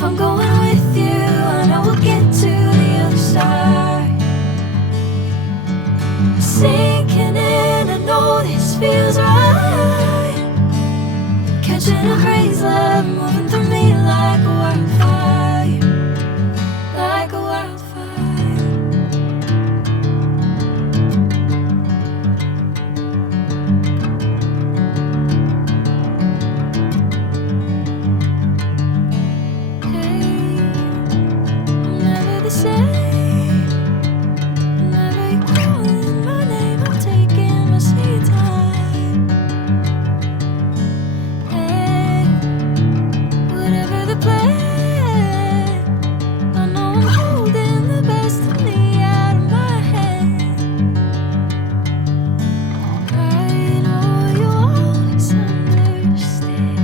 If I'm going with you, I know we'll get to the other side. Sinking in, I know this feels right. Catching a crazy love, moving through me like a wildfire, like a wildfire. Hey, I'm never the same. Whenever you're calling my name, I'm taking my sweet time. Hey, whatever the plan, I know I'm holding the best of me out of my hand. I know you'll always understand.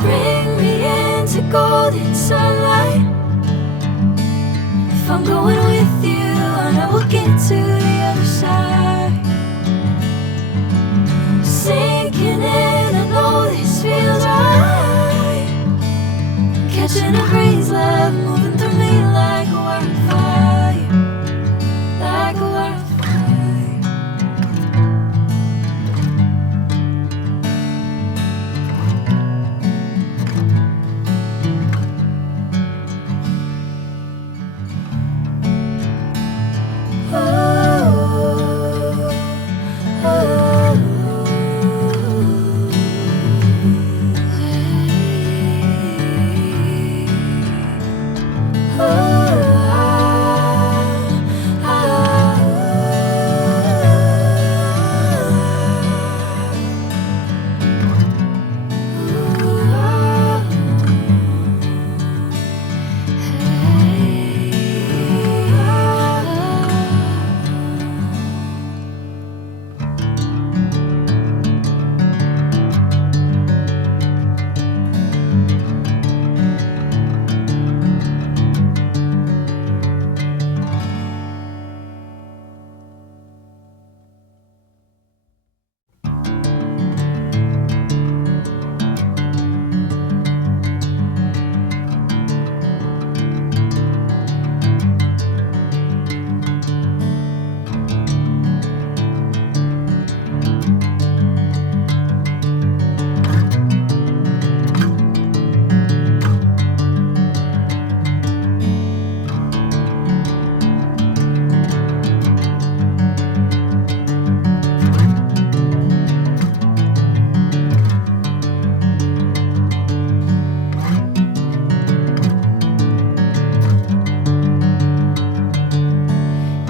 Bring me into golden sunlight. If I'm going with you, I know we'll get to the other side. Sinking in, I know this feels right. Catching a crazy love, moving through me like a wildfire, like a wildfire.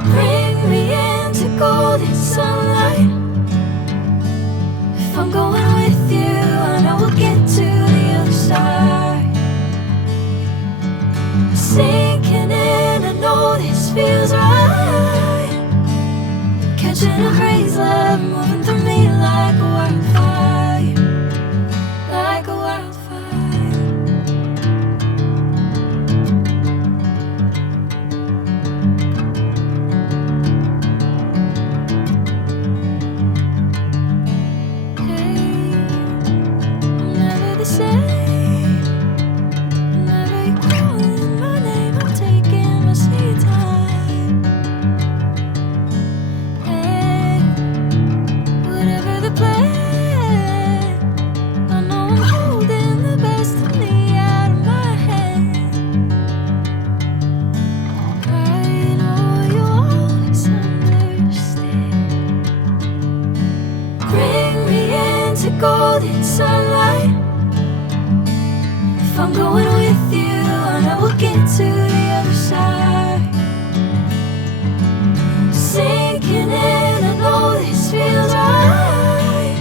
Bring me into golden sunlight. If I'm going with you, I know we'll get to the other side. Sinking in, I know this feels right. Catching a crazy love, moving through me like a wildfire, like a wildfire. Hey, I'm never the same. Whenever you're calling my name, I'm taking my sweet time. Hey, whatever the plan, I know I'm holding the best of me out of my hand. I know you'll always understand. Bring me into golden sunlight. If I'm going with you, I know we'll get to the other side. Sinking in, I know this feels right.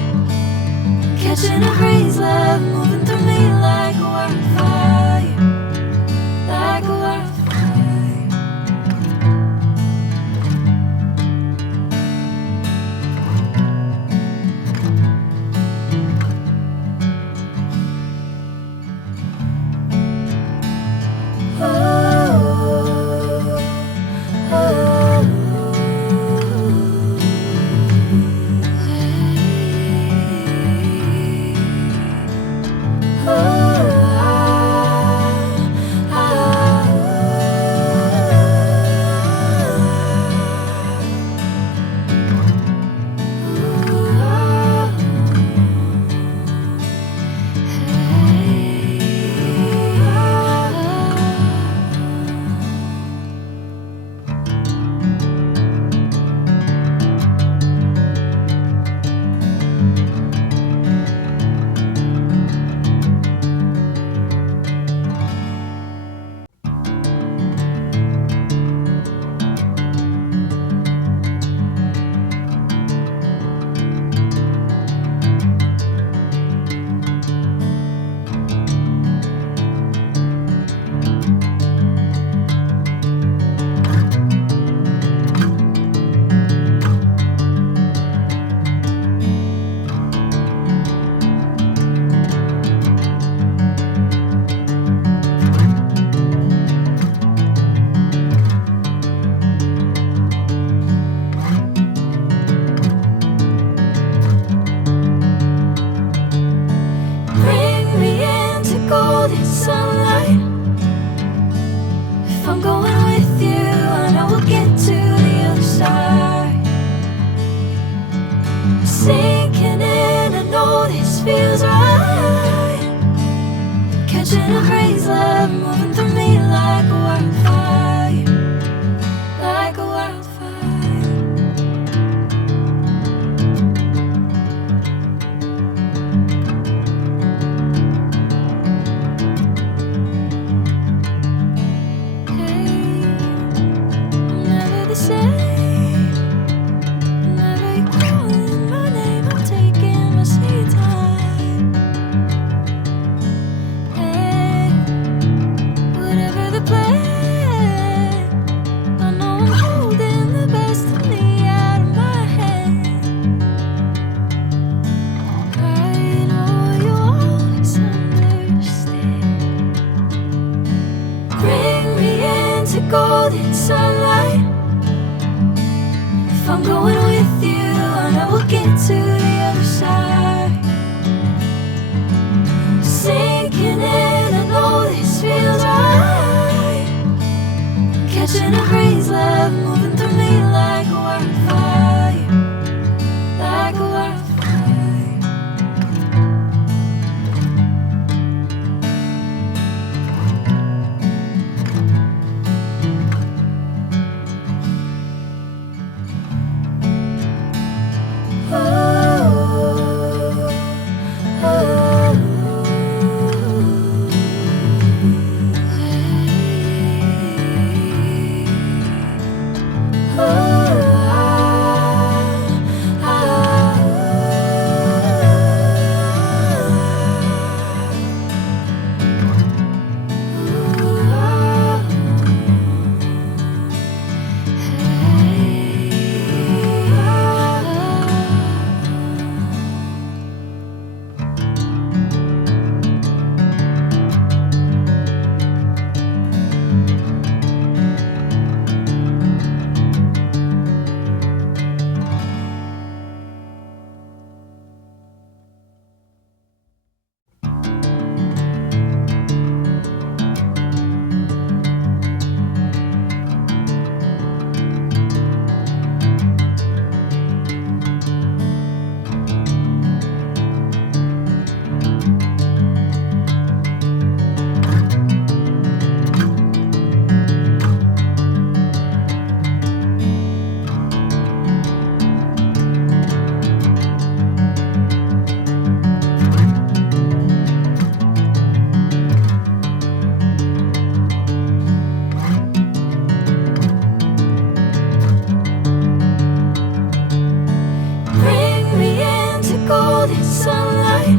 Catching a crazy love, moving through me like a wildfire, like a wildfire. golden sunlight. If I'm going with you, I know we'll get to the other side. Sinking in, I know this feels right. Catching a breeze, love moving through me like a wildfire, like a wildfire. Golden sunlight. If I'm going with you, I know we'll get to the other side. Sinking in, I know this feels right. Catching a breeze, love moving through me like a wildfire, like a wildfire. Golden sunlight.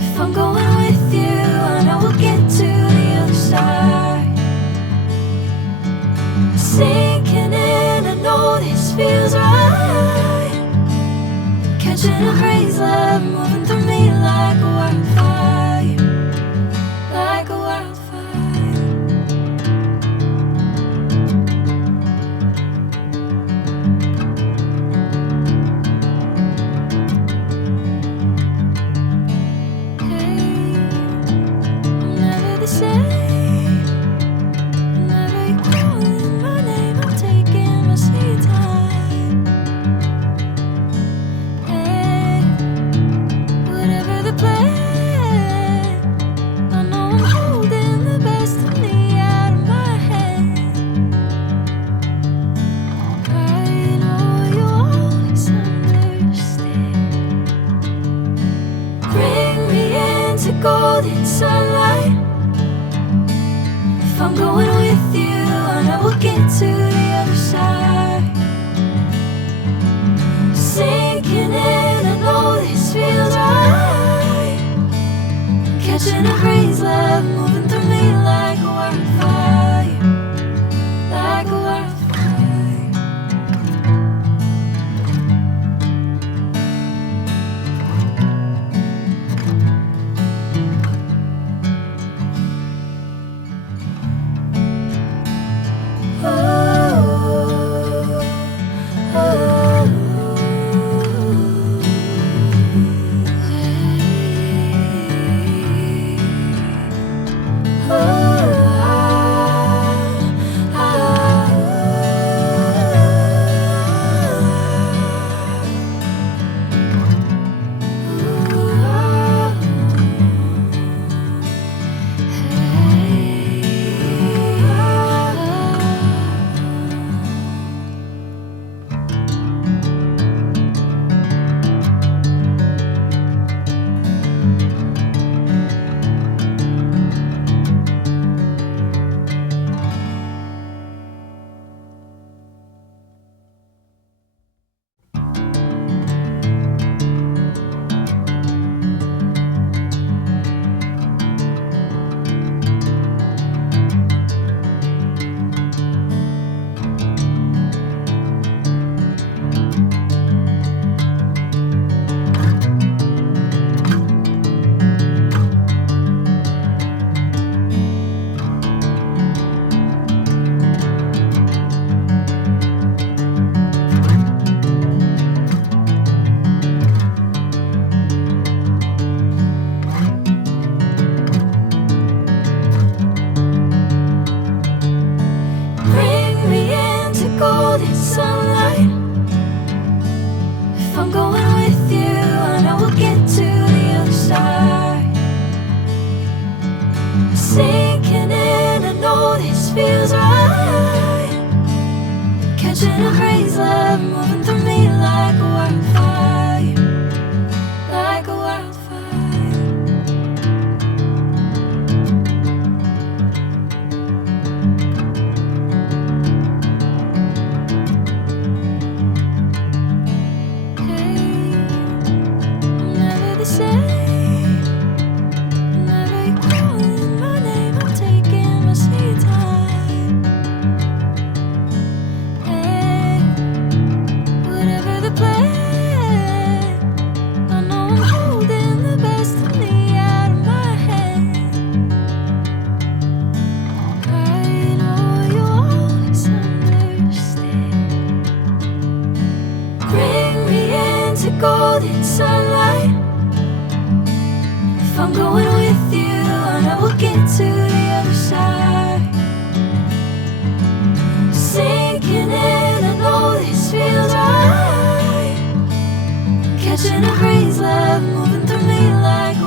If I'm going with you, I know we'll get to the other side. Sinking in, I know this feels right. Catching a breeze, love moving through me like a wildfire, like a wildfire. Golden sunlight. If I'm going with you, I know we'll get to the other side. Sinking in, I know this feels right. Catching a breeze, love moving through me like a wildfire, like a wildfire. Sinking in, I know this feels right. Catching a breeze, love moving through me like a wildfire, like a wildfire. Hey, I'm never the same. Whenever you're calling my name, I'm taking my sweet time. Hey, whatever the plan, I know I'm holding the best of me out of my hand. I know you always understand. Bring me into golden sunlight. If I'm going with you, I know we'll get to the other side. Sinking in, I know this feels right. Catching a breeze, love moving through me like